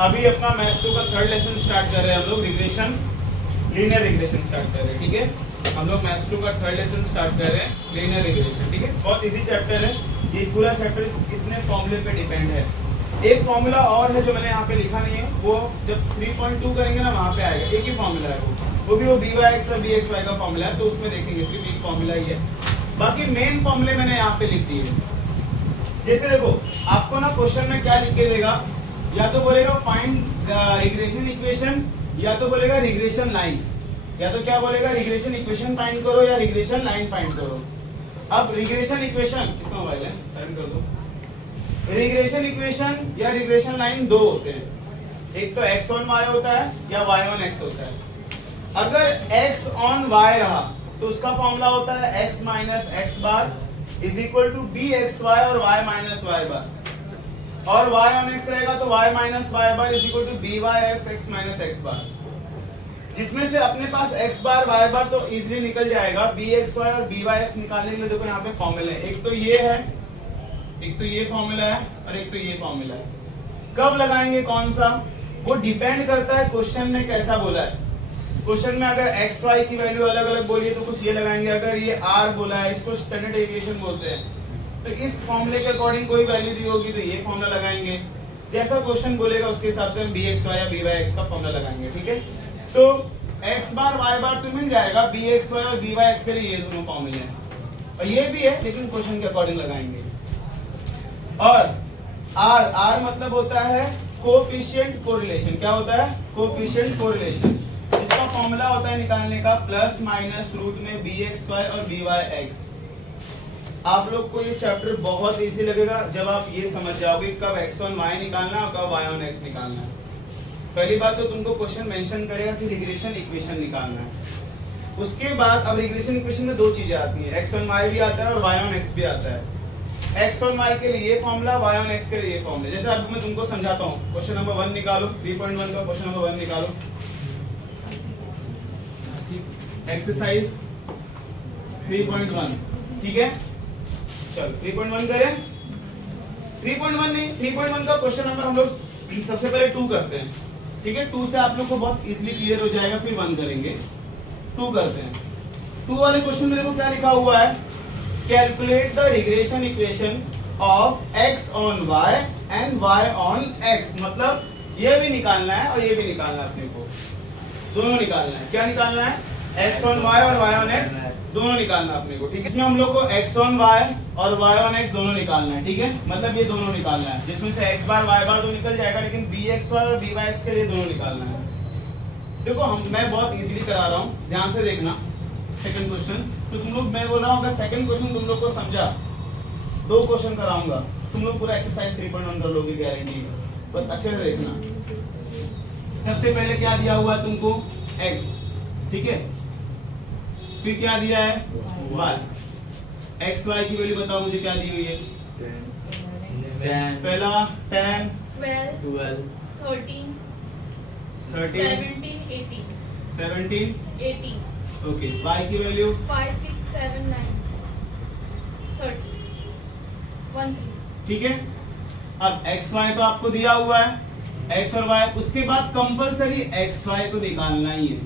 अभी अपना मैथ्स 2 का थर्ड लेसन स्टार्ट कर रहे हैं हम लोग, रिग्रेशन, लीनियर रिग्रेशन स्टार्ट कर रहे हैं, ठीक है। हम लोग मैथ्स 2 का थर्ड लेसन स्टार्ट कर रहे हैं, लीनियर रिग्रेशन, ठीक है। बहुत इजी चैप्टर है ये, पूरा चैप्टर कितने फॉर्मूले पे डिपेंड है। एक फॉर्मूला और है जो मैंने यहाँ पे लिखा नहीं है, वो जब 3.2 करेंगे ना वहाँ पे आएगा, एक ही फॉर्मूला है वो भी वो by(x) और bxy का फॉर्मूला है, तो उसमें देखेंगे सिर्फ एक फॉर्मूला ही है, बाकी मेन फॉर्मूले मैंने यहाँ पे लिख दिए। जैसे देखो आपको ना क्वेश्चन में क्या लिख के देगा, या तो बोलेगा फाइंड रिग्रेशन इक्वेशन, या तो बोलेगा रिग्रेशन लाइन, या तो क्या बोलेगा रिग्रेशन इक्वेशन फाइंड करो या रिग्रेशन लाइन फाइंड करो। अब रिग्रेशन इक्वेशन, किसका मोबाइल है साइड कर दो। रिग्रेशन इक्वेशन या रिग्रेशन लाइन दो होते हैं, एक तो x ऑन y होता है या y ऑन x होता है। अगर x ऑन y रहा तो उसका फॉर्मूला होता है x minus x bar is equal to bxy और y माइनस y बार, और y ऑन x रहेगा तो y minus y bar is equal to byx x minus x bar. जिसमें से अपने पास x बार y बार तो इजीली निकल जाएगा, bxy और byx निकालने के लिए देखो यहाँ पे फॉर्मूले हैं, एक तो ये है, एक तो ये फॉर्मूला है और एक तो ये फॉर्मूला है। कब लगाएंगे कौन सा, वो डिपेंड करता है क्वेश्चन में कैसा बोला है। क्वेश्चन में अगर एक्स वाई की वैल्यू अलग अलग बोली है तो कुछ ये लगाएंगे, अगर ये आर बोला है, इसको स्टैंडर्ड डेविएशन बोलते हैं, तो इस फॉर्मूले के अकॉर्डिंग कोई वैल्यू दी होगी तो ये फॉर्मूला लगाएंगे। जैसा क्वेश्चन बोलेगा उसके हिसाब से हम bxy या byx का फॉर्मूला लगाएंगे, ठीक है। तो x बार y बार तो मिल जाएगा, bxy और byx के लिए ये दोनों फॉर्मूले हैं, और ये भी है लेकिन क्वेश्चन के अकॉर्डिंग लगाएंगे। और r मतलब होता है कोएफिशिएंट कोरिलेशन, क्या होता है कोएफिशिएंट कोरिलेशन। इसका फॉर्मूला होता है निकालने का प्लस माइनस रूट में bxy और byx। आप लोग को ये चैप्टर बहुत इजी लगेगा जब आप ये समझ जाओगे कब x ऑन y निकालना है और कब y ऑन x निकालना है। पहली बात तो तुमको क्वेश्चन मेंशन करेगा कि रिग्रेशन इक्वेशन निकालना है। उसके बाद अब रिग्रेशन इक्वेशन में दो चीजें आती हैं, x ऑन y भी आता है और y ऑन x भी आता है। x ऑन y के लिए फॉर्मूला, y ऑन x के लिए फॉर्मूला। जैसे अब मैं तुमको समझाता हूँ, क्वेश्चन नंबर 1 निकालो, 3.1 का क्वेश्चन नंबर 1 निकालो, एक्सरसाइज 3.1, ठीक है। चलो 3.1 करें, 3.1 नहीं, 3.1 का क्वेश्चन नंबर हम लोग सबसे पहले 2 करते हैं, ठीक है। 2 से आप लोग को बहुत इजीली क्लियर हो जाएगा, फिर 1 करेंगे। 2 करते हैं। 2 वाले क्वेश्चन में देखो क्या लिखा हुआ है, calculate the regression equation of x on y and y on x। मतलब ये भी निकालना है और ये भी निकालना है, अपने को दोनों निकालना है। क्या निकालना है, x ऑन y और y ऑन x दोनों निकालना है अपने को, ठीक है। इसमें हम लोग को x ऑन y और y ऑन x दोनों निकालना है, ठीक है। मतलब ये दोनों निकालना है, जिसमें से x बार y बार तो निकल जाएगा, लेकिन bxy और byx के लिए दोनों निकालना है। देखो मैं बहुत इजीली करा रहा हूँ, ध्यान से देखना। सेकंड क्वेश्चन तो तुम लोग, मैं बोल रहा हूँ अगर सेकंड क्वेश्चन तुम लोग को समझा, 2 क्वेश्चन कराऊंगा, तुम लोग पूरा एक्सरसाइज 3.1 कर लोगे, गारंटी है। बस अच्छे से देखना। सबसे पहले क्या दिया हुआ है तुमको, x, ठीक है। फिर क्या दिया है, y। x y की वैल्यू बताओ मुझे क्या दी हुई है। पहला 10, 12, 13, 13, 17, 17, 18, ओके। y की वैल्यू 5, 6, 7, 9, 30, 1, 3। ठीक है। अब x y तो आपको दिया हुआ है, x और y। उसके बाद कंपलसरी x y तो निकालना ही है,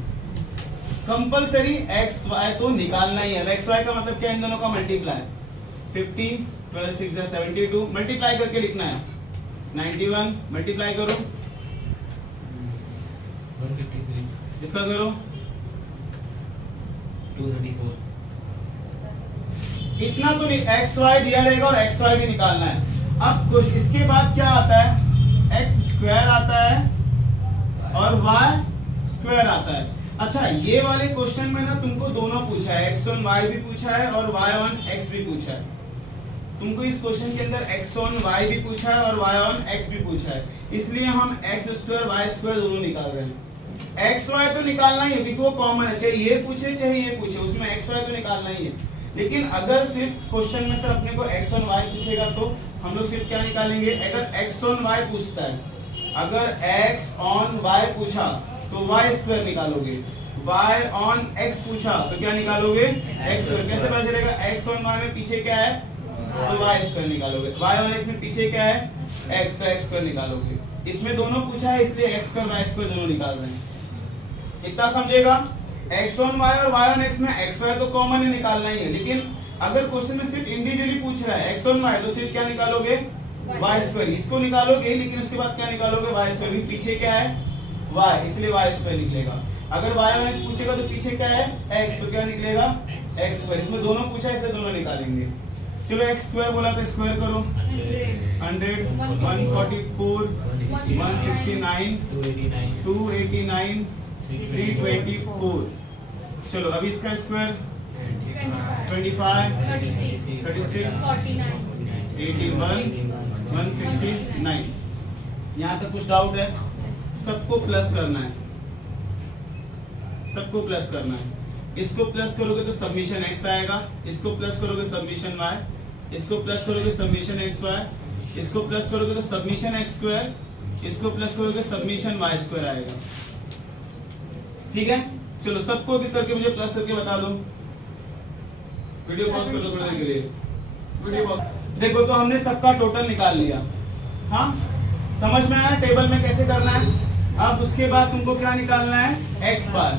कंपलसरी x y तो निकालना ही है। x y का मतलब क्या, इन दोनों का मल्टीप्लाई, 50, 12, 6 या 72, मल्टीप्लाई करके लिखना है। 91 मल्टीप्लाई करो, 153, इसका करो 234। इतना तो x y दिया रहेगा और x y भी निकालना है। अब कुछ इसके बाद क्या आता है, x स्क्वायर आता है और y स्क्वायर आता है। अच्छा, ये वाले क्वेश्चन में ना तुमको दोनों पूछा है, x ऑन y भी पूछा है और y ऑन x भी पूछा है। तुमको इस क्वेश्चन के अंदर x ऑन y भी पूछा है और y ऑन x भी पूछा है, इसलिए हम x स्क्वायर y स्क्वायर दोनों निकाल रहे हैं। x y तो निकालना ही है क्योंकि वो कॉमन है, चाहे ये पूछे चाहे ये पूछे, उसमें x y तो निकालना ही है। लेकिन अगर सिर्फ क्वेश्चन में सिर्फ अपने को x ऑन y पूछेगा तो हम लोग सिर्फ क्या निकालेंगे, अगर x ऑन y पूछता है, अगर x ऑन y पूछा तो y स्क्वायर निकालोगे, y ऑन x पूछा तो क्या निकालोगे, x स्क्वायर। कैसे पता चलेगा, x ऑन y में पीछे क्या है तो y स्क्वायर निकालोगे, y ऑन x में पीछे क्या है x, तो x स्क्वायर निकालोगे। इसमें दोनों पूछा है इसलिए x स्क्वायर y स्क्वायर दोनों निकाल रहे हैं। इतना समझेगा। x1y और y1x में xy तो कॉमन है, निकालना ही है, लेकिन अगर क्वेश्चन में सिर्फ इंडिविजुअली पूछ रहा है x1y तो सिर्फ क्या निकालोगे y स्क्वायर, इसको निकालोगे लेकिन उसके बाद क्या निकालोगे y स्क्वायर, पीछे क्या है y इसलिए y स्क्वायर निकलेगा। अगर y1x पूछेगा तो पीछे क्या है x तो क्या निकलेगा x स्क्वायर, इसमें दोनों पूछा है इसलिए दोनों निकालेंगे। चलो x स्क्वायर बोला तो स्क्वायर करो 100 144 169 289 324। चलो अभी इसका स्क्वायर 25 36 81 169। यहाँ तक कुछ डाउट है? सबको प्लस करना है, सबको प्लस करना है। इसको प्लस करोगे तो सबमिशन x आएगा, इसको प्लस करोगे सबमिशन y, इसको प्लस करोगे सबमिशन xy, इसको प्लस करोगे तो सबमिशन x स्क्वायर, इसको प्लस करोगे सबमिशन y स्क्वायर आएगा। ठीक है, चलो सबको करके मुझे प्लस करके बता दो। वीडियो पॉज कर दो थोड़ी देर के लिए, वीडियो पॉज। देखो तो हमने सबका टोटल निकाल लिया। हाँ समझ में आया टेबल में कैसे करना है। अब उसके बाद तुमको क्या निकालना है x बार।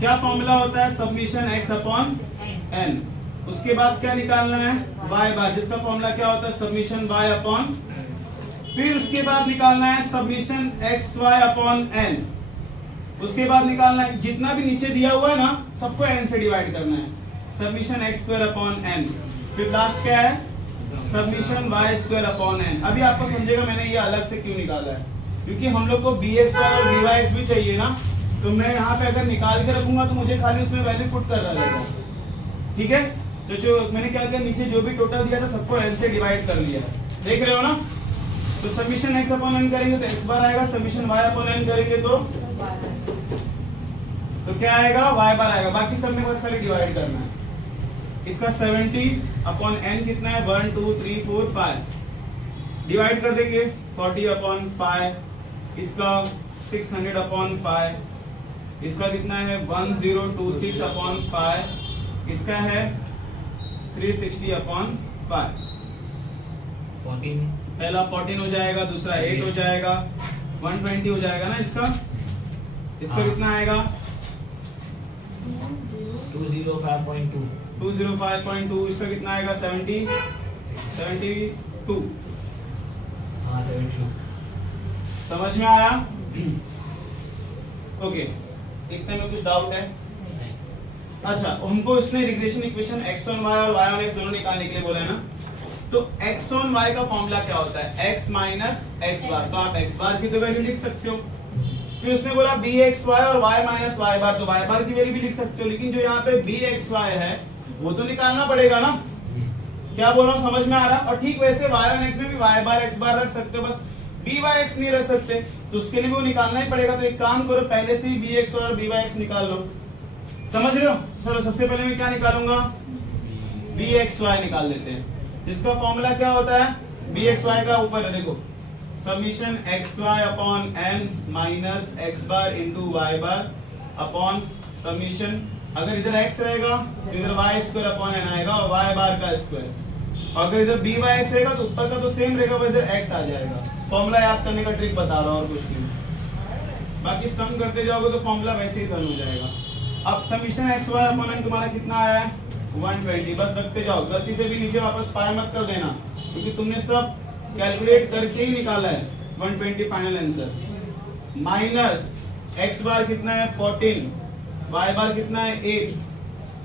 क्या फॉर्मूला होता है सबमिशन x अपॉन n। उसके बाद क्या निकालना है y बार, जिसका फॉर्मूला क्या होता है सबमिशन y अपॉन, फिर उसके बाद निकालना है सबमिशन xy अपॉन n। उसके बाद निकालना है जितना भी नीचे दिया हुआ है ना सबको n से डिवाइड करना है, submission x square upon n। फिर लास्ट क्या है submission y square upon n। अभी आपको समझेगा मैंने ये अलग से क्यों निकाला है, क्योंकि हम लोग को bx और byx भी चाहिए ना, तो मैं यहाँ पे अगर निकाल के रखूंगा तो मुझे खाली उसमें वैल्यू पुट करना रहेगा। ठीक है, तो जो मैंने क्या किया नीचे जो भी टोटल दिया था सबको n से डिवाइड कर लिया, देख रहे हो ना। तो सबमिशन x अपॉन n करेंगे तो x बार आएगा, सबमिशन y अपॉन n करेंगे तो क्या आएगा y बार आएगा। बाकी सब में बस खाली डिवाइड करना है। इसका 70 अपॉन n कितना है 1 2 3 4 5 डिवाइड कर देंगे 40 अपॉन 5। इसका 600 अपॉन 5। इसका कितना है 1026 अपॉन 5। इसका है 360 अपॉन 5। 14 पहला 14 हो जाएगा, दूसरा 8 हो जाएगा, 120 हो जाएगा ना इसका। इसका कितना आएगा 205.2 205.2। इसका कितना आएगा 72। हाँ 72। समझ में आया? ओके, इतने में कुछ डाउट है? अच्छा, हमको इसमें रिग्रेशन इक्वेशन x1y और y1x दोनों निकालने के लिए बोला है ना, तो x1y का फॉर्मूला क्या होता है x माइनस x बार, तो आप x बार की तो वैल्यू लिख सकते हो। फिर उसने बोला bxy और y माइनस y बार, तो y बार की वैल्यू भी लिख सकते हो, लेकिन जो यहाँ पे bxy है वो तो निकालना पड़ेगा ना। क्या बोल रहा हूँ समझ में आ रहा? और ठीक वैसे y1x में भी y बार x बार रख सकते हो, बस byx नहीं रख सकते, तो उसके लिए भी वो निकालना ही पड़ेगा। तो एक काम करो पहले से ही bxy और byx निकाल लो, समझ रहे हो। चलो सबसे पहले मैं क्या निकालूंगा bxy निकाल लेते हैं। इसका फॉर्मूला क्या होता है bxy का ऊपर है देखो, summation xy upon n minus x bar into y bar upon summation, अगर इधर x रहेगा तो इधर y स्क्वायर अपॉन n आएगा और y बार का स्क्वायर, और अगर इधर byx रहेगा तो ऊपर का तो सेम रहेगा, बस इधर x आ जाएगा। फॉर्मूला याद करने का ट्रिक बता रहा हूं और कुछ नहीं, बाकी सम करते जाओगे तो फॉर्मूला वैसे ही रन हो जाएगा। अब समीशन xy अपॉन n तुम्हारा कितना आया है 120, बस रखते जाओ, गलती से भी नीचे वापस 5 मत कर देना, क्योंकि तुमने सब कैलकुलेट करके ही निकाला है 120 final answer. Minus x bar कितना है 14, y बार कितना है 8,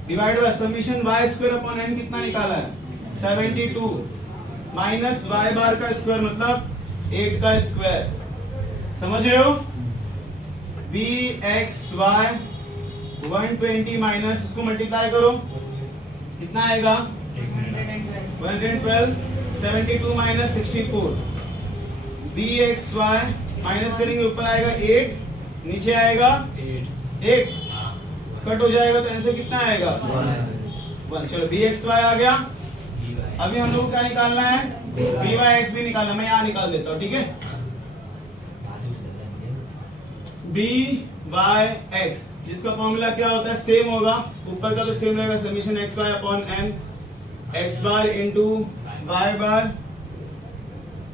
divide by summation y square upon n कितना निकाला है 72, माइनस y बार का स्क्वायर मतलब 8 का स्क्वायर। समझ रहे हो? bxy 120 माइनस इसको मल्टीप्लाई करो कितना आएगा 112, 72 माइनस 64, bxy माइनस करेंगे ऊपर आएगा 8, नीचे आएगा 8, कट हो जाएगा तो आंसर कितना आएगा 1। चलो bxy आ गया। अभी हम लोग क्या निकालना है byx भी निकालना, मैं यहाँ निकाल देता हूँ, ठीक है। byx जिसका फॉर्मूला क्या होता है सेम होगा, ऊपर का तो सेम रहेगा, summation xy upon n x bar into y bar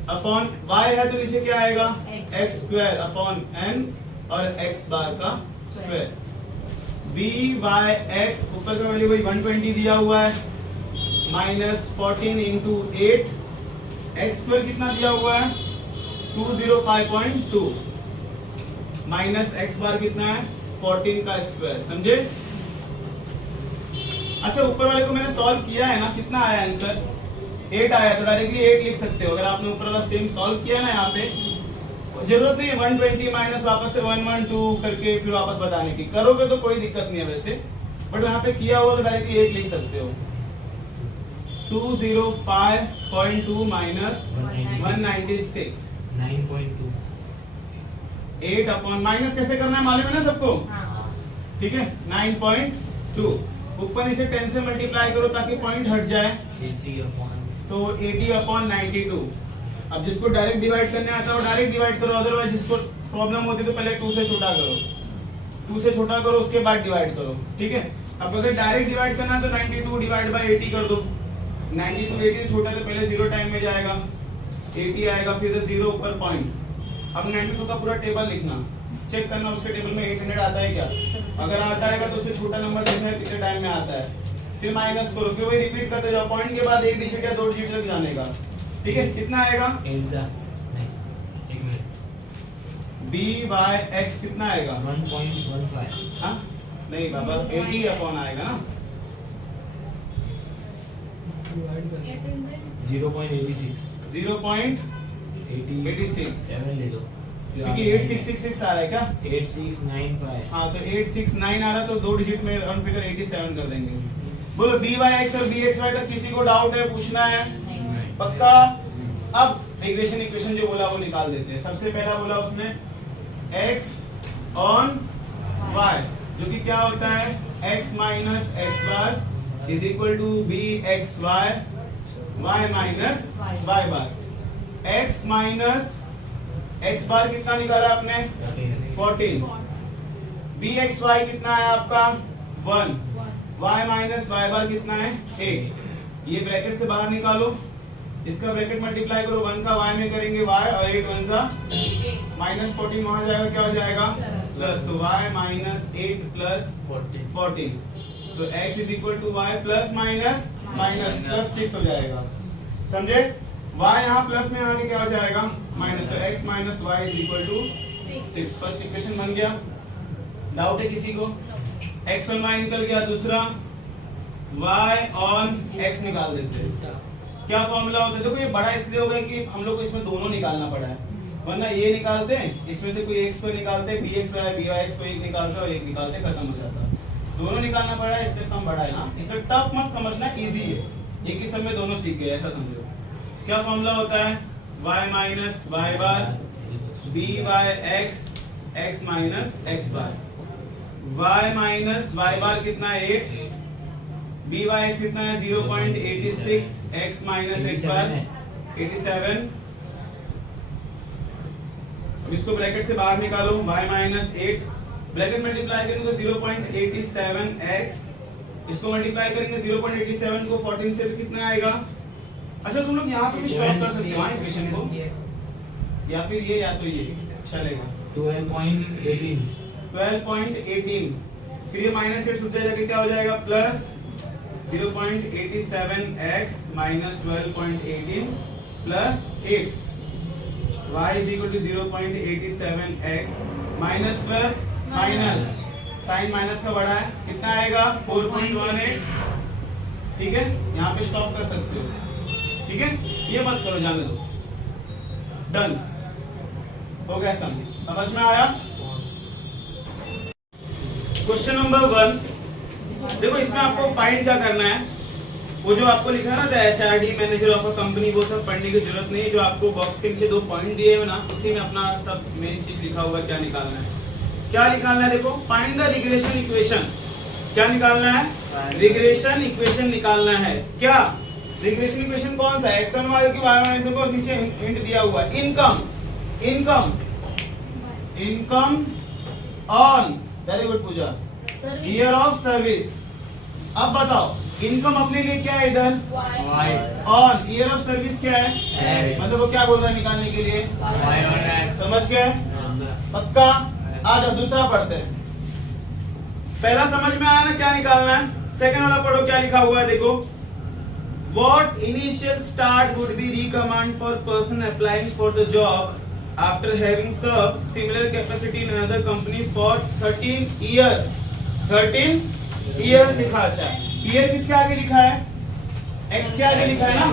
upon y है तो नीचे क्या आएगा X. x square upon n और x बार का स्क्वायर b बाय x ऊपर का वैल्यू वही 120 दिया हुआ है माइनस 14 इंटू 8 x स्क्वायर कितना दिया हुआ है 205.2 माइनस x बार कितना है 14 का स्क्वायर समझे। अच्छा ऊपर वाले को मैंने सॉल्व किया है ना, कितना आया आंसर 8 आया, तो डायरेक्टली 8 लिख सकते हो। अगर आपने ऊपर वाला सेम सॉल्व किया ना यहाँ पे, जरूरत नहीं है 120 माइनस वापस से 112 करके फिर वापस बताने की, करोगे तो कोई दिक्कत नहीं है वैसे, बट यहाँ पे किया हुआ तो डायरेक्टली 8 लिख सकते हो। 205.2 माइनस 196 9.2 8 अपॉन माइनस कैसे करना है मालूम है ना सबको, हाँ ठीक है 9.2 ऊपर इसे 10 से मल्टीप्लाई करो ताकि पॉइंट हट जाए 80 अपॉन तो 80 अपॉन 92। अब जिसको डायरेक्ट डिवाइड करने आता है वो डायरेक्ट डिवाइड करो, अदरवाइज जिसको प्रॉब्लम होती है तो पहले 2 से छोटा करो, 2 से छोटा करो उसके बाद डिवाइड करो, ठीक है। अब अगर डायरेक्ट डिवाइड करना है तो 92 डिवाइड बाय 80 कर दो, 92 80 से छोटा है तो पहले 0 टाइम में जाएगा 80 आएगा फिर 0 ऊपर पॉइंट। अब 92 का पूरा टेबल लिखना, चेक करना उसके टेबल में 800 आता है क्या, अगर आता है तो उससे छोटा नंबर देखना है कितने टाइम में आता है, फिर माइनस करो, फिर वही रिपीट करते जाओ, पॉइंट के बाद एक डिजिट या 2 डिजिट तक जाने का, ठीक है। कितना आएगा 8 नहीं 1 मिनट b बाय x कितना आएगा 1.15 हाँ नहीं बाबा 80 अपॉन आएगा ना 0.86 0.86 ले लो क्योंकि 8666 आ रहा है क्या 8695 हाँ तो 869 आ रहा है तो 2 डिजिट में राउंड फिगर 87 कर देंगे। बोलो b बाय x और bxy तक किसी को डाउट है पूछना है पक्का। अब रिग्रेशन इक्वेशन जो बोला वो निकाल देते हैं। सबसे पहला बोला उसने x ऑन y जो कि क्या होता है x minus x bar is equal to B X Y y minus y bar. x minus x bar कितना निकाला आपने 14, बी एक्स वाई कितना है आपका 1, y माइनस y बार कितना है 8। ये ब्रैकेट से बाहर निकालो, इसका ब्रैकेट मल्टीप्लाई करो 1 का y में करेंगे y और 8 1 सा माइनस 14 वहां जाएगा क्या हो जाएगा प्लस, तो y माइनस 8 प्लस 14 तो x is equal to y plus minus minus plus 6 हो जाएगा समझे। y यहाँ प्लस में आके क्या हो जाएगा माइनस, तो x minus y is equal to 6। First equation बन गया। डाउट है किसी को x ऑन y निकल गया, दूसरा y ऑन x निकाल देते हैं। क्या फॉर्मूला होता है देखो, ये बड़ा इसलिए हो गया कि हम लोग को इसमें दोनों निकालना पड़ा है, वरना ये निकालते हैं इसमें से कोई x को निकालते हैं bx y by x को एक निकालते और एक निकालते खत्म हो जाता है। दोनों निकालना पड़ा है इसलिए सम बड़ा है ना, इसमें टफ मत समझना, इजी है, एक ही सम में दोनों सीख गए ऐसा समझो। क्या फॉर्मूला होता है y minus y bar b by x x minus x bar. y minus y bar कितना है 8, b बाय x कितना है 0.86, x माइनस x बार 87। अब इसको ब्रैकेट से बाहर निकालो y माइनस 8, ब्रैकेट मल्टीप्लाई करेंगे तो 0.87x, इसको मल्टीप्लाई करेंगे 0.87 को 14 से तो कितना आएगा। अच्छा तुम लोग यहाँ पे भी स्टॉप कर सकते हो इक्वेशन को, या फिर ये या तो ये चलेगा 12.18 फिर ये माइनस 8 सूत्र जाके क्या हो जाएगा plus 0.87x minus 12.18 plus 8 y is equal to 0.87x minus plus minus sign minus का बड़ा है कितना आएगा 4.18। ठीक है यहाँ पे स्टॉप कर सकते हो, ठीक है ये मत करो जाने दो। डन हो गया, समझ में आया। क्वेश्चन नंबर 1 देखो, इसमें आपको फाइंड क्या करना है, वो जो आपको लिखा है ना HRD manager of a company, वो सब पढ़ने की जरूरत नहीं है। जो आपको बॉक्स के नीचे 2 पॉइंट दिए हुए ना, उसी में अपना सब मेन चीज लिखा हुआ क्या निकालना है। क्या निकालना है देखो, फाइंड द रिग्रेशन इक्वेशन। क्या निकालना है रिग्रेशन इक्वेशन निकालना है। क्या रिग्रेशन इक्वेशन कौन सा है, एक्स वन वाई की वाई देखो नीचे हिंट दिया हुआ है, income income income on, very good Pooja, year of service. अब बताओ इनकम अपने लिए क्या है इधर, Y on, year of service क्या है, X। मतलब वो क्या बोल रहा है निकालने के लिए, Y on X। समझ गए, पक्का। आ जाओ दूसरा पढ़ते हैं। पहला समझ में आया ना क्या निकालना है, सेकंड वाला पढ़ो क्या लिखा हुआ है, देखो। What initial start would be recommend for person applying for the job after having served similar capacity in another company for 13 years? 13 years लिखा, अच्छा ईयर किसके आगे लिखा है, x के आगे लिखा है ना,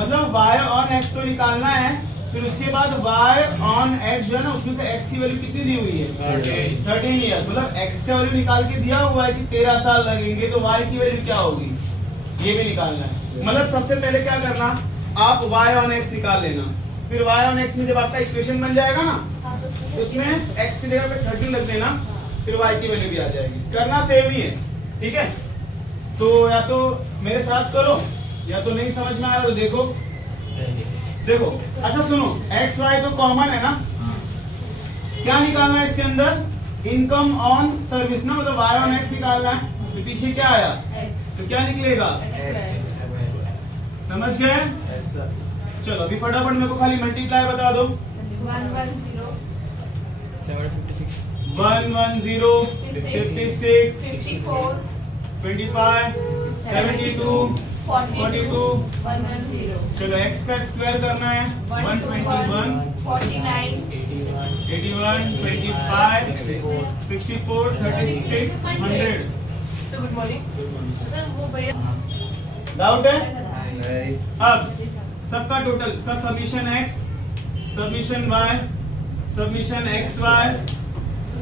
मतलब y on x तो निकालना है, फिर उसके बाद y on x जो है ना उसमें से x की वैल्यू कितनी दी हुई है, 13 ईयर, मतलब x का वैल्यू निकाल के दिया हुआ है कि 13 साल लगेंगे, तो y की वैल्यू क्या होगी ये भी निकालना है। मतलब सबसे पहले क्या करना, आप y on x निकाल लेना, फिर y on x में जब आपका इक्वेशन बन जाएगा ना, उसमें x की जगह पे 13 रख देना, फिर y की वैल्यू भी आ जाएगी, करना सेम ही है, ठीक है। तो या तो मेरे साथ करो या तो नहीं समझ में आ रहा तो देखो, देखो अच्छा सुनो, x y तो कॉमन है ना, क्या निकालना है इसके अंदर, इनकम ऑन सर्विस ना, मतलब y on x निकालना है, तो पीछे क्या आया, तो क्या निकलेगा, समझ गए। चलो अभी फटाफट मेरे को खाली मल्टीप्लाई बता दो, 110 56 25 72 42, चलो x का स्क्वायर करना है, 121 81 25 64 36 100। गुड मॉर्निंग सर, वो भैया डाउट है, अब सबका टोटल, इसका summation x, summation y, summation xy,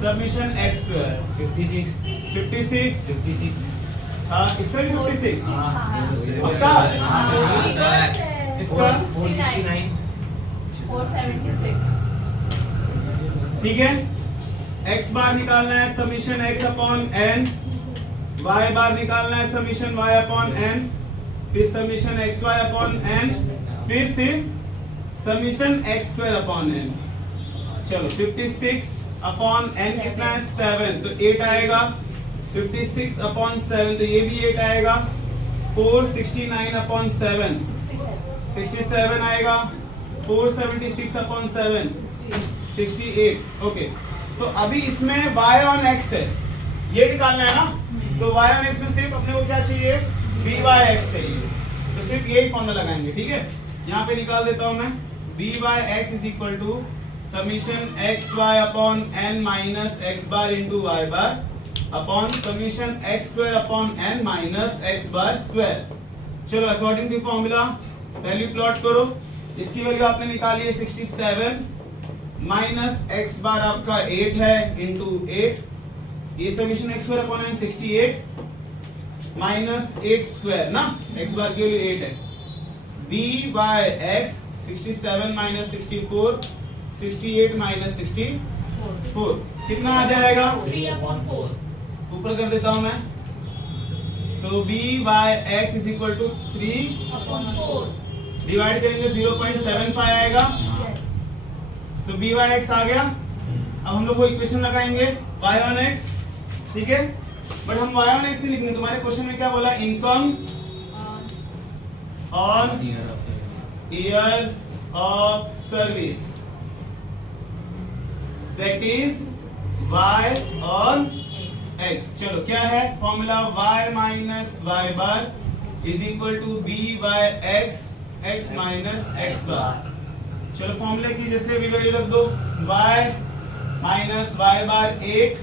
summation x square 56 56, 56 हाँ इसका भी 56, पक्का? इसका 469 ठीक है। x बार निकालना है summation x upon n, y बार निकालना है समीशन y अपॉन n, फिर समीशन xy अपॉन n, फिर सिर्फ summation x square upon n। चलो 56 अपॉन n कितना है 7, तो 8 आएगा, 56 अपॉन 7 तो ये भी 8 आएगा, 469 अपॉन 7 67 आएगा, 476 अपॉन 7 68। ओके, तो अभी इसमें y on x है, ये निकालना है ना, तो y on x में सिर्फ अपने को क्या चाहिए, b by x चाहिए, तो सिर्फ यही फॉर्मूला लगाएंगे, ठीक है। यहाँ पे निकाल देता हूँ मैं, b by x is equal to summation x y upon n minus x bar into y bar upon summation x square upon n minus x bar square. चलो according to formula value plot करो, इसकी value आपने निकाली है 67 minus x बार आपका 8 है into 8, ये summation x square upon n 68 minus 8 square ना, x बार की वैल्यू 8 है, b by x 67 minus 64 68 minus 64 कितना आ जाएगा, 3/4 ऊपर कर देता हूं मैं, तो b by x is equal to 3/4 divide करेंगे 0.75 आएगा, तो b बाय x आ गया। अब हम लोग वो इक्वेशन लगाएंगे y on x, ठीक है, बट हम y on x नहीं लिखेंगे, तुम्हारे क्वेश्चन में क्या बोला, income on year of service, that is y on x। चलो क्या है formula, y minus y bar is equal to b by x, x minus x bar. चलो फॉर्मूले की जैसे भी वैल्यू रख दो, y minus y bar 8,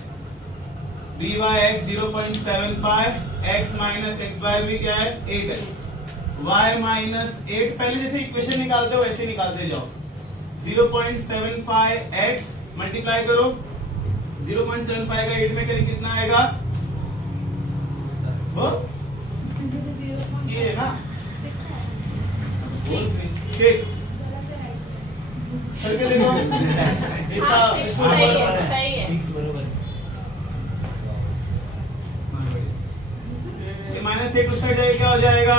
b by x 0.75, x minus x bar भी क्या है 8 है, y माइनस 8 पहले जैसे इक्वेशन निकालते हो वैसे निकालते जाओ, 0.75 x मल्टीप्लाई करो 0.75 का 8 में करें कितना आएगा, वो ये है ना 6 करके देखो इसका सही है, सही है। 6 बराबर ये माइनस 8 उस साइड जाएगा क्या हो जाएगा,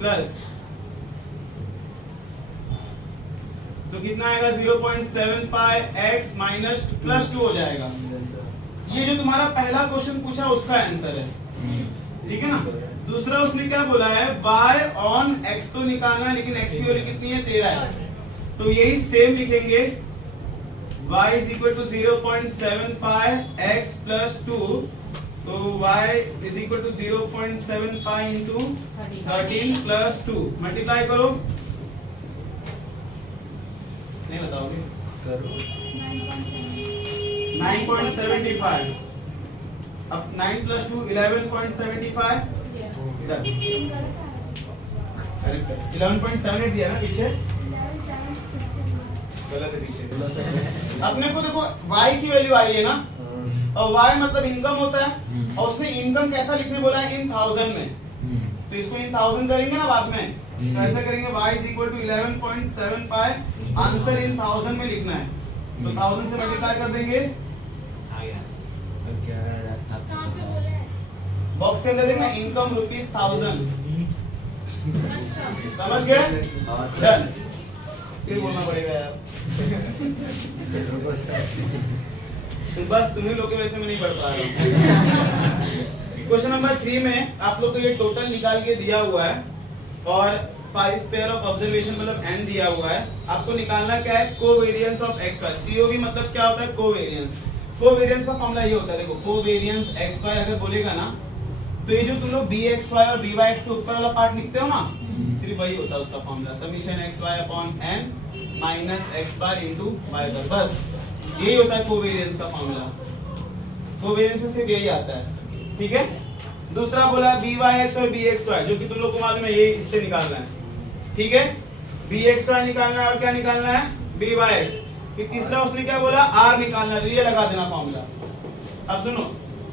प्लस, तो कितना आएगा 0.75 x माइनस प्लस 2 हो जाएगा। ये जो तुम्हारा पहला क्वेश्चन पूछा उसका आंसर है, ठीक है ना। दूसरा उसने क्या बोला है, y on x तो निकालना है, लेकिन x की वैल्यू कितनी है, 13 है, तो यही सेम लिखेंगे, y is equal to 0.75 x plus 2, तो y is equal to 0.75 into 13 plus 2, multiply करो, नहीं बताओगे, 9.75, अब 9 plus 2 11.75, करेक्ट है, 11.78 दिया ना पीछे, गलत है पीछे, अपने को देखो y की वैल्यू आई है ना, और y मतलब इनकम होता है, और उसने इनकम कैसा लिखने बोला है, इन 1000 में, तो इसको इन 1000 करेंगे ना बाद में, तो ऐसा करेंगे y is equal to 11.75, answer in 1000 में लिखना है, तो 1000 से मल्टीप्लाई कर देंगे, आ गया 11,000 बॉक्स के अंदर देखना इनकम ₹1000, समझ गए, डन, फिर बोलना पड़ेगा यार, तो बस तुम्हें लोग के वैसे में नहीं पढ़ पा रहा हूँ। क्वेश्चन नंबर 3 में आप लोग को ये टोटल निकाल के दिया हुआ है और 5 पेयर ऑफ ऑब्जर्वेशन मतलब n दिया हुआ है, आपको निकालना क्या है, कोवेरिएंस ऑफ xy, COV मतलब क्या होता है, कोवेरिएंस, कोवेरिएंस का फॉर्मूला ये होता है, देखो कोवेरिएंस xy अगर बोलेगा ना, तो ये जो तुम लोग bxy और byx के ऊपर वाला पार्ट लिखते हो ना, सिर्फ वही होता है उसका formula, summation xy upon n minus x bar into y बार, बस यही होता है कोवेरिएंस का फॉर्मूला, कोवेरिएंस में सिर्फ यही आता है, ठीक है। दूसरा बोला byx और bxy, जो कि तुम लोग को मालूम है, ये इससे निकालना है, ठीक है, bxy निकालना है और क्या निकालना है, byx, फिर तीसरा उसने क्या बोला, r निकालना है, तो ये लगा देना फॉर्मूला। अब सुनो,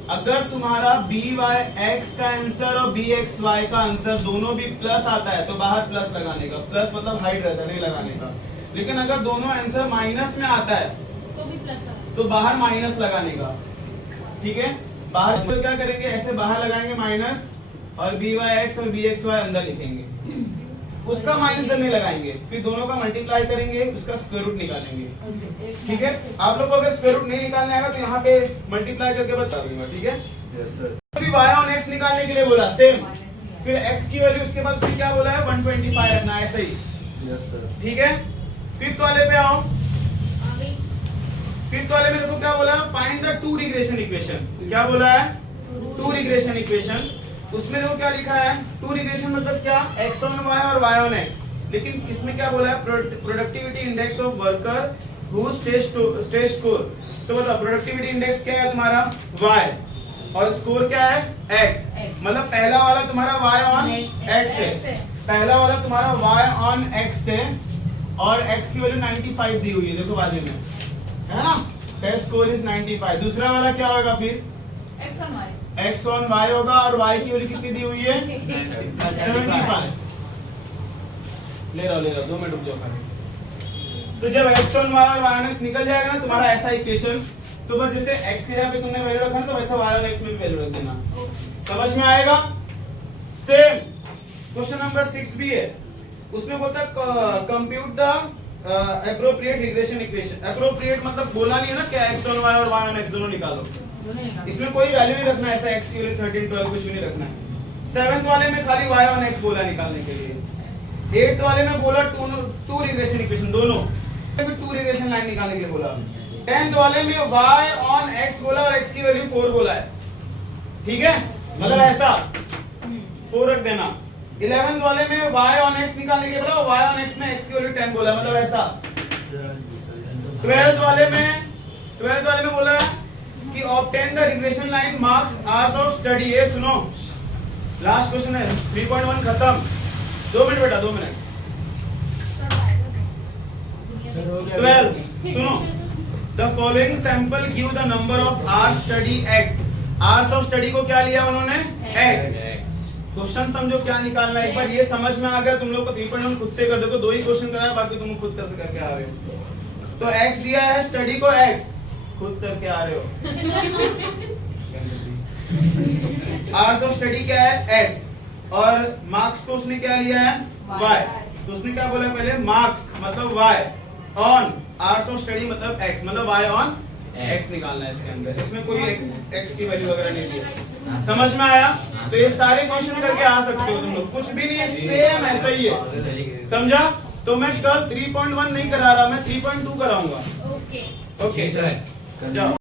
अगर तुम्हारा byx का आंसर और bxy का आंसर दोनों भी प्लस आता है, तो बाहर प्लस लगाने का, प्लस मतलब हाइड रहता है, नहीं लगाने का, लेकिन अगर दोनों आंसर माइनस में आता है तो भी प्लस तो बाहर माइनस लगाने का, ठीक है, बाहर तो क्या करेंगे, ऐसे बाहर लगाएंगे माइनस, और byx और bxy अंदर लिखेंगे, उसका माइनस इधर नहीं लगाएंगे, फिर दोनों का मल्टीप्लाई करेंगे, उसका स्क्वायर रूट निकालेंगे, ठीक है। आप लोग को अगर स्क्वायर रूट नहीं निकालने आएगा तो यहाँ पे मल्टीप्लाई करके बता दूंगा, ठीक है। अभी y on x निकालने के लिए बोला सेम, फिर x की वैल्यू उसके बाद फिर क्या बोला है, 125 रखना है, ऐसे ही, ठीक है। फिफ्थ वाले पे आओ, फिफ्थ वाले में देखो क्या बोला है, find the two regression equation, क्या बोला है, टू रिग्रेशन इक्वेशन, उसमें देखो क्या लिखा है, टू रिग्रेशन मतलब क्या, x on y और y on x, लेकिन इसमें क्या बोला है, productivity index of worker whose test score, तो बताओ प्रोडक्टिविटी इंडेक्स क्या है तुम्हारा, y, और स्कोर क्या है, x, मतलब पहला वाला तुम्हारा y on x है, पहला वाला तुम्हारा y on x है, और x की वैल्यू 95 दी हुई है, देखो बाजू में है ना, टेस्ट स्कोर इज 95, दूसरा वाला क्या होगा फिर, x on y होगा, और y की वैल्यू कितनी दी हुई है, 75, ले रहा 2 मिनट रुक जाओ खाली। तो जब x on y और y on x निकल जाएगा ना तुम्हारा ऐसा इक्वेशन, तो बस जैसे x के जगह पे तुमने वैल्यू रखा तो वैसा y on x में भी वैल्यू रख देना, समझ में आएगा। सेम क्वेश्चन नंबर 6 भी है, उसमें बोलता है compute the appropriate regression equation, appropriate मतलब बोला नहीं है ना क्या, x on y और y on x दोनों निकालो, इसमें कोई वैल्यू नहीं रखना है, ऐसा x की वैल्यू 13 12 कुछ भी नहीं रखना है। 7th वाले में खाली y on x बोला निकालने के लिए, 8th वाले में बोला टू रिग्रेशन इक्वेशन, दोनों में टू रिग्रेशन लाइन निकालने के लिए बोला, 10th वाले में y on x बोला और x की वैल्यू 4 बोला है, ठीक है, मतलब ऐसा 4 रख देना। 11th वाले में y on x निकालने के लिए बोला, y on x में x की वैल्यू 10 बोला, मतलब ऐसा। 12th वाले में बोला कि obtain the regression line marks hours of study, ये सुनो लास्ट क्वेश्चन है, 3.1 खत्म, 2 मिनट बेटा 2 मिनट। 12 सुनो, the following sample give the number of hours study x, hours of study को क्या लिया उन्होंने, x, क्वेश्चन समझो क्या निकालना है, एक बार ये समझ में आ गया तुम लोग को 3.1 खुद से कर दो, 2 ही क्वेश्चन कराया, बाकी तुम खुद करके आ रहे हो, तो x लिया है, स्टडी को x खुद करके आ रहे हो, आवर्स ऑफ स्टडी क्या है x, और मार्क्स को उसने क्या लिया है y, तो उसने क्या बोला पहले, मार्क्स मतलब y, on hours of study मतलब x, मतलब y ऑन x निकालना है इसके अंदर, इसमें कोई x की वैल्यू वगैरह नहीं दी। समझ में आया? तो ये सारे क्वेश्चन करके आ सकते हो तुम लोग, कुछ भी नहीं है, सेम ऐसा ही है। समझा? तो मैं कल 3.1 नहीं करा रहा, मैं 3.2 कराऊंगा। Okay. ओके, जाओ।